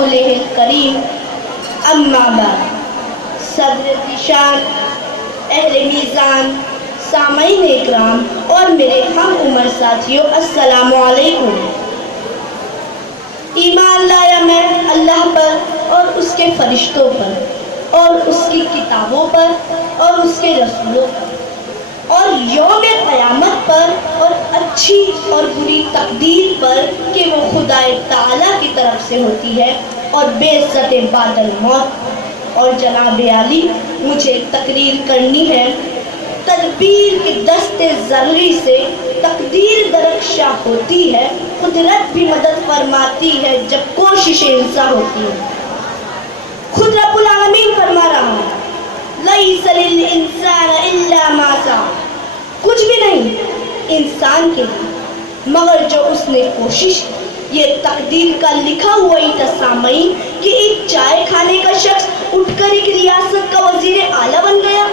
رسولہ الکریم اما بعد۔ صدر ذیشان، اہل میزان، سامعین اکرام اور میرے ہم عمر ساتھیوں، السلام علیکم۔ ایمان لایا میں اللہ پر اور اس کے فرشتوں پر اور اس کی کتابوں پر اور اس کے رسولوں پر اور یوم قیامت پر اور اچھی اور بری تقدیر پر کہ وہ خدا تعالیٰ کی طرف سے ہوتی ہے اور بے عزت بعد الموت۔ اور جناب عالی، مجھے تقریر کرنی ہے۔ تدبیر کے دست ذرعی سے تقدیر درخشاں ہوتی ہے، قدرت بھی مدد فرماتی ہے جب کوشش انسان ہوتی ہے۔ خود رب العالمین فرما رہا ہے، لَيْسَ لِلْإِنسَانَ إِلَّا مَا سَعَى، کچھ بھی نہیں انسان کے لیے مگر جو اس نے کوشش کی۔ یہ تقدیر کا لکھا ہوا ہی تھا سامعین کہ ایک چائے کھانے کا شخص اٹھ کر ایک ریاست کا وزیر اعلیٰ بن گیا،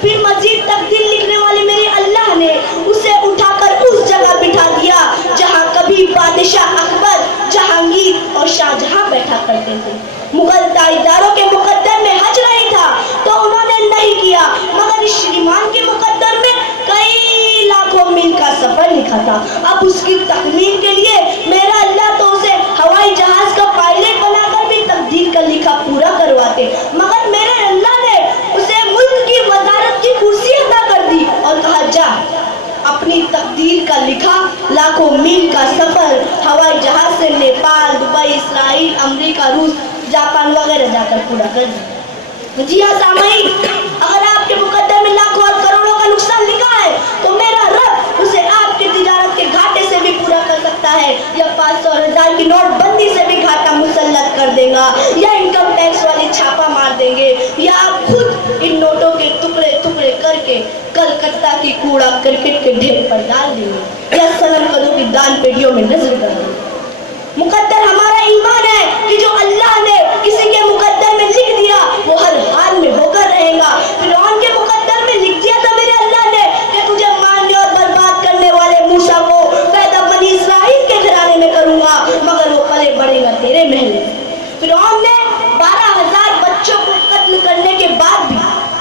پھر مزید تقدیر لکھنے والے میرے اللہ نے اسے اٹھا کر اس جگہ بٹھا دیا جہاں کبھی بادشاہ اکبر، جہانگیر اور شاہجہاں بیٹھا کرتے تھے۔ مغل تاجداروں کے مقدر میں حج نہیں تھا تو انہوں نے نہیں کیا، مگر اس شریمان کے مقدر میں کئی لاکھوں میل کا سفر لکھا تھا۔ اب اس کی تکمیل کے لیے میرا اللہ تو اسے ہوائی جہاز کا پائلٹ بنا کر بھی تقدیر کا لکھا پورا کرواتے، مگر میرے اللہ نے اسے ملک کی وزارت کی کرسی عطا کر دی اور کہا، جا اپنی تقدیر کا لکھا لاکھوں میل کا سفر ہوائی جہاز سے نیپال، دبئی، اسرائیل، امریکہ، روس، جاپان وغیرہ جا کر پورا کر دی۔ جی ہاں سامعین، اگر آپ کے مقدر میں لاکھوں اور کروڑوں کا نقصان لکھا ہے تو میرا رب اسے آپ کی تجارت کے گھاٹے سے بھی پورا کر سکتا ہے، یا 500 اور 1000 کی نوٹ بندی سے بھی گھاٹا مسلط کر دے گا، یا انکم ٹیکس والے چھاپا مار دیں گے، یا آپ خود ان نوٹوں کے ٹکڑے ٹکڑے کر کے کلکتہ کی کوڑا کرکٹ کے ڈھیر پر ڈال دیں گے، یا صنم قدوں کی دان پیڑیوں میں نظر کر دیں گے۔ مقدر ہمارا ایمان ہے کہ جو اللہ نے کسی کے مقدر میں لکھ دیا وہ ہر حال میں ہو کر رہے گا۔ فرعون کے مقدر میں لکھ دیا تھا میرے اللہ نے کہ تجھے مارنے اور برباد کرنے والے موسیٰ کو پیدا بنی اسرائیل کے گھرانے میں کروں گا، مگر وہ پلے بڑھے گا تیرے محل میں۔ فرعون نے 12,000 بچوں کو قتل کرنے کے بعد بھی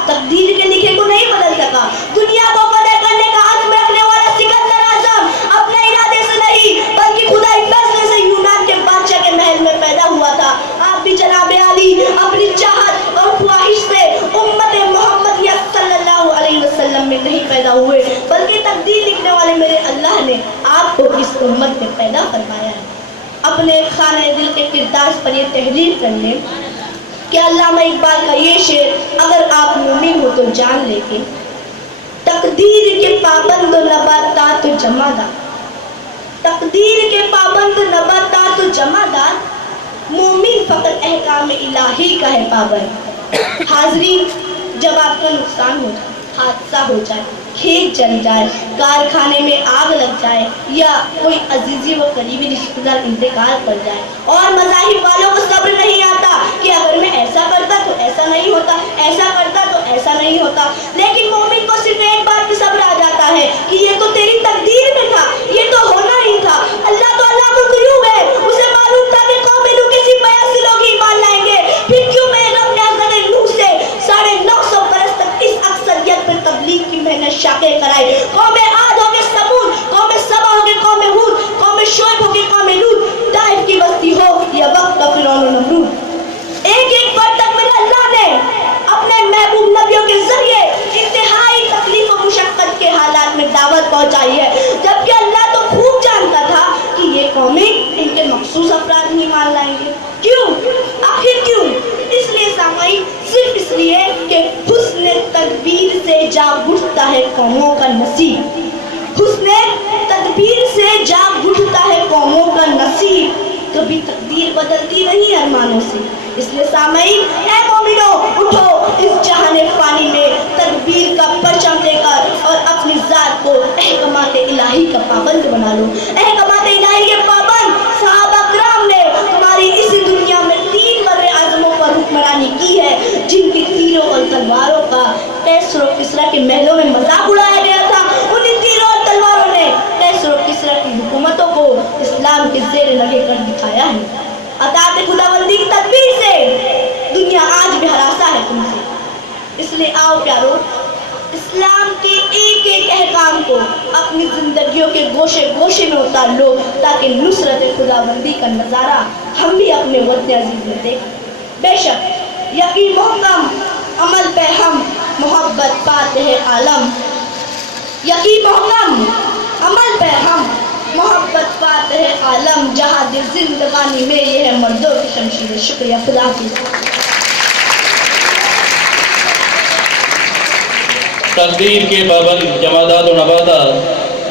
تقدیر کے لکھے کو نہیں بدل سکا۔ دنیا کو فتح کرنے کا عزم رکھنے والا سکندر اعظم اپنے ارادے سے نہیں بلکہ خدائی فیصلے سے یونان کے بادشاہ کے محل میں پیدا ہوا تھا۔ آپ بھی جناب عالی اپنی چاہت اور خواہش سے امت محمدیہ صلی اللہ علیہ وسلم میں نہیں پیدا ہوئے، بلکہ تقدیر لکھنے والے میرے اللہ نے آپ کو اس امت میں پیدا فرمایا ہے۔ اپنے خانہ دل کے کرداس پر یہ تحریر کر لیں کہ علامہ اقبال کا یہ شعر اگر آپ مومن ہو تو جان لے کے، تقدیر کے پابند نباتات جمادات، تقدیر کے پابند نباتات جمادات، مومن فقط احکام الہی کا ہے پابند۔ حاضرین، جب آپ کا نقصان ہو جائے، حادثہ ہو جائے، کھیت جل جائے، کارخانے میں آگ لگ جائے، یا کوئی عزیزی و قریبی رشتہ دار انتقال کر جائے اور مذاہب والوں کو صبر نہیں آتا کہ اگر میں ایسا کرتا تو ایسا نہیں ہوتا، ایسا کرتا تو ایسا نہیں ہوتا، لیکن مومن کو صرف ایک بات کی صبر آ جاتا ہے کہ یہ تو تیری تقدیر میں تھا، یہ تو ہونا ہی تھا۔ اللہ تو اللہ کو قیوم ہے، اسے معلوم تھا کہ قوم نوح کے صرف 82 لوگ ہی ایمان لائیں گے، پھر کیوں میں رب نے حضرت نوح سے 950 برس تک اس اکثریت پر تبلیغ کی محنت شاقیں کرائی۔ قوم عاد ہو کے سمود، قوم سبا ہو کے قوم ہود، قوم شعیب ہو کے قوم لوط، طائف کی بستی ہو یا وقت کا فرعون و نمرود، ایک ایک پر تک میرے اللہ نے اپنے محبوب نبیوں کے ذریعے انتہائی تکلیف و مشقت کے حالات میں دعوت پہنچائی ہے، جبکہ اللہ تو خوب جانتا تھا کہ یہ قومیں ان کے مخصوص افراد نہیں مان لائیں گے۔ کیوں؟ آخر کیوں؟ اس لیے سامعین، صرف اس لیے کہ حسن تدبیر سے جاگ اٹھتا ہے قوموں کا نصیب، حسن تدبیر سے جاگ اٹھتا ہے قوموں کا نصیب، کبھی تقدیر بدلتی نہیں ارمانوں سے۔ اس لیے سامعین، اے مومنو، اٹھو اس جہان فانی میں تدبیر کا پرچم لے کر اور اپنی ذات کو احکامات الہی کا پابند بنا لو۔ احکامات الہی کے پابند صحابہ کرام نے تمہاری اس دنیا میں 3 بر اعظموں پر حکمرانی کی ہے، جن کی تیروں اور تلواروں کا کیسر و کسریٰ کے محلوں میں مذاق اڑایا گیا تھا۔ ان تیروں اور تلواروں نے کیسر و کسریٰ کی حکومتوں کو اسلام کے زیر لگے کر دکھایا ہے۔ اطاعت خداوندی تدبیر سے دنیا آج بھی ہراساں ہے تم سے۔ اس لیے آؤ پیارو، اسلام کے ایک ایک احکام کو اپنی زندگیوں کے گوشے گوشے میں اتار لو، تاکہ نصرت خداوندی کا نظارہ ہم بھی اپنے وطن عزیز میں دیکھیں۔ بے شک یقین محکم، عمل پہ ہم، محبت پاتے ہیں عالم۔ یقین محکم، عمل پہ ہم، محبت پاتے ہیں عالم۔ جہاں دل زندگانی میں یہ ہے مردوں کی شمشیر۔ شکریہ، خدا حافظ۔ تقدیر کے پابند، جمادات و نباتات،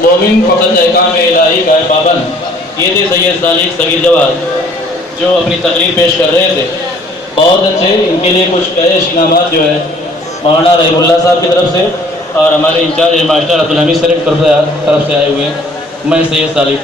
مومن فقط احکام الہی کا ہے پابند۔ یہ تھے سید صالح صغیر جواد جو اپنی تقریر پیش کر رہے تھے، بہت اچھے۔ ان کے لیے کچھ پیش انعامات جو ہے مولانا رحیم اللہ صاحب کی طرف سے اور ہمارے انچارج ماسٹر عبدالحمید سر کی طرف سے آئے ہوئے ہیں۔ میں سید صالح کو